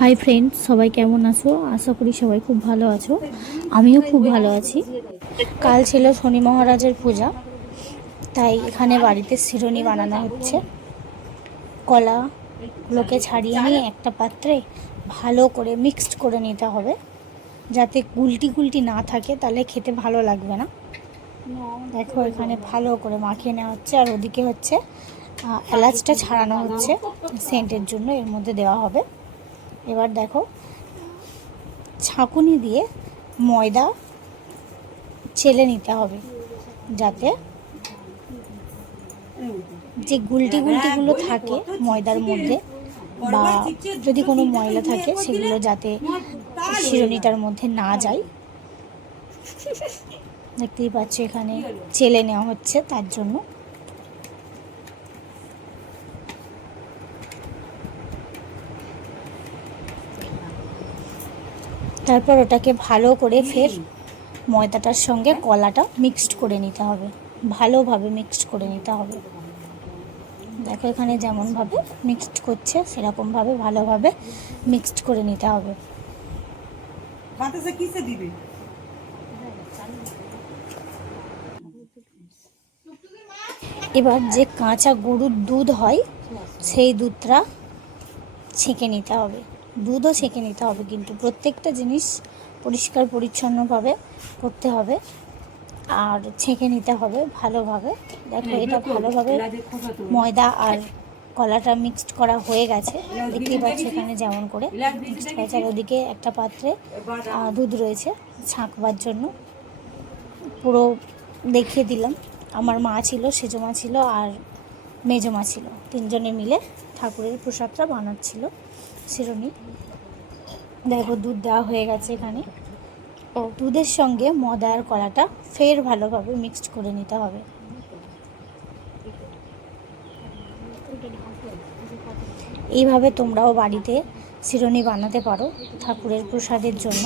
Hi friends সবাই কেমন আছো? আশা করি সবাই খুব ভালো আছো। আমিও খুব ভালো আছি। কাল ছিল শনি মহারাজের পূজা, তাই এখানে বাড়িতে শিরনি বানানো হচ্ছে। কলাগুলোকে ছাড়িয়ে নিয়ে একটা পাত্রে ভালো করে মিক্সড করে নিতে হবে। যাতে গুলটি গুলটি না থাকে, তাহলে খেতে ভালো লাগবে না। দেখো এখানে ভালো করে মাখিয়ে নেওয়া হচ্ছে, আর ওদিকে হচ্ছে এলাচটা ছাড়ানো হচ্ছে। সেন্টের জন্য এর মধ্যে দেওয়া হবে। এবার দেখো ছাঁকুনি দিয়ে ময়দা চেলে নিতে হবে যাতে যে গুলটি গুলটিগুলো থাকে ময়দার মধ্যে বা যদি কোনো ময়লা থাকে সেগুলো যাতে শিরনিটার মধ্যে না যায়। দেখতেই পাচ্ছ এখানে চেলে নেওয়া হচ্ছে তার জন্য। তারপর ওটাকে ভালো করে ফের ময়দাটার সঙ্গে কলাটা মিক্সড করে নিতে হবে। ভালোভাবে মিক্সড করে নিতে হবে। দেখো এখানে যেমনভাবে মিক্সড করছে সেরকমভাবে ভালোভাবে মিক্সড করে নিতে হবে। কিসে দিবে? এবার যে কাঁচা গরুর দুধ হয় সেই দুধটা ছেঁকে নিতে হবে। দুধও ছেঁকে নিতে হবে কিন্তু প্রত্যেকটা জিনিস পরিষ্কার পরিচ্ছন্নভাবে করতে হবে আর ছেঁকে নিতে হবে ভালোভাবে। দেখো এটা ভালোভাবে ময়দা আর কলাটা মিক্সড করা হয়ে গেছে। দেখতেই পাচ্ছি এখানে যেমন করে। মিক্সড হয়েছে আর ওদিকে একটা পাত্রে দুধ রয়েছে ছাঁকবার জন্য। পুরো দেখিয়ে দিলাম। আমার মা ছিল সেজো মা ছিল আর মেজো মা ছিল। তিনজনে মিলে ঠাকুরের প্রসাদটা বানাচ্ছিল। শিরনি দেখো দুধ দেওয়া হয়ে গেছে এখানে। ও। দুধের সঙ্গে মদা আর কলাটা ফের ভালোভাবে মিক্সড করে নিতে হবে। এইভাবে তোমরাও বাড়িতে শিরনি বানাতে পারো ঠাকুরের প্রসাদের জন্য।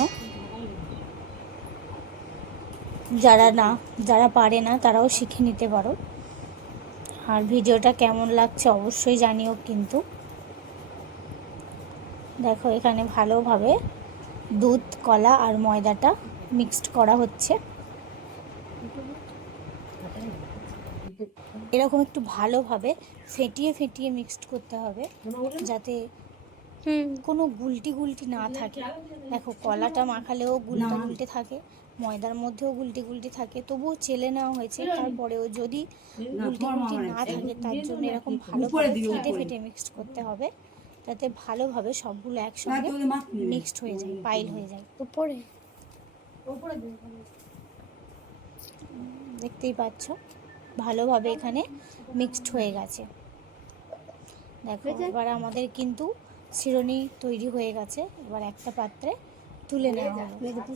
যারা না যারা পারে না তারাও শিখে নিতে পারো। আর ভিডিওটা কেমন লাগছে অবশ্যই জানিও কিন্তু। দেখো এখানে ভালোভাবে দুধ কলা আর ময়দাটা মিক্সড করা হচ্ছে। এরকম একটু ভালোভাবে ফেটিয়ে ফেটিয়ে মিক্সড করতে হবে যাতে কোনো গুলটি গুলটি না থাকে। দেখো কলাটা মাখালেও গুলটা গুলটে থাকে ময়দার মধ্যেও গুলটি গুলটি থাকে তবুও চেলে নেওয়া হয়েছে। তারপরেও যদি গুলটি গুলটি না থাকে তার জন্য এরকম ভালো করে ফেটে ফেটে মিক্সড করতে হবে। যাতে ভালোভাবে সবগুলো একসঙ্গে মিক্সড হয়ে যায় পাইল হয়ে যায়। উপরে। দেখতেই পাচ্ছ ভালোভাবে এখানে মিক্সড হয়ে গেছে। দেখো এবার আমাদের কিন্তু শিরনি তৈরি হয়ে গেছে। এবার একটা পাত্রে তুলে নেওয়া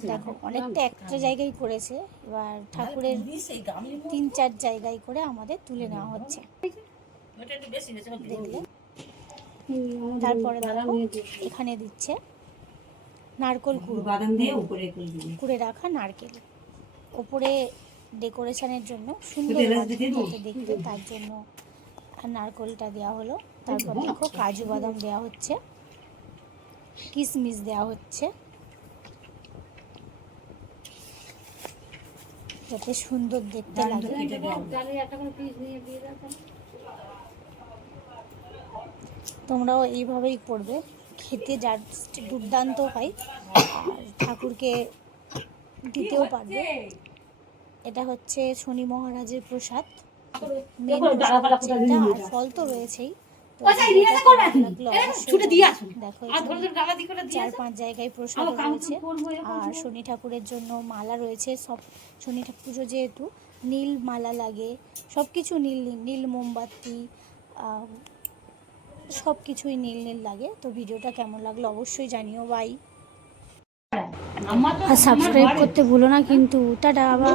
দেখো অনেকটা একটা জায়গায় করেছে। এবার ঠাকুরের তিন চার জায়গায় করে আমাদের তুলে নেওয়া হচ্ছে। দেখলে? তারপরে দেখো এখানে দিচ্ছে নারকল কুড়ো বাদাম দিয়ে উপরে কুড়ে রাখা নারকেল। ওপরে ডেকোরেশনের জন্য সুন্দর দেখতে তার জন্য আর নারকেলটা দেওয়া হলো। তারপর দেখো কাজু বাদাম দেওয়া হচ্ছে। কিশমিশ দেওয়া হচ্ছে। যাতে সুন্দর দেখতে লাগে। তোমরাও এইভাবেই করবে। খেতে জাস্ট দুর্দান্ত হয়। আর ঠাকুরকে দিতেও পারবে। এটা হচ্ছে শনি মহারাজের প্রসাদ। মেন আর ফল তো রয়েছেই। চার পাঁচ জায়গায় প্রসাদ রয়েছে। আর শনি ঠাকুরের জন্য মালা রয়েছে। সব শনি ঠাকুর পুজো যেহেতু নীল মালা লাগে। সব কিছু নীল নীল মোমবাতি সব কিছুই নীল নীল লাগে। তো ভিডিওটা কেমন লাগল অবশ্যই জানিও বাই আর সাবস্ক্রাইব করতে ভুলো না কিন্তু, টাটা আবার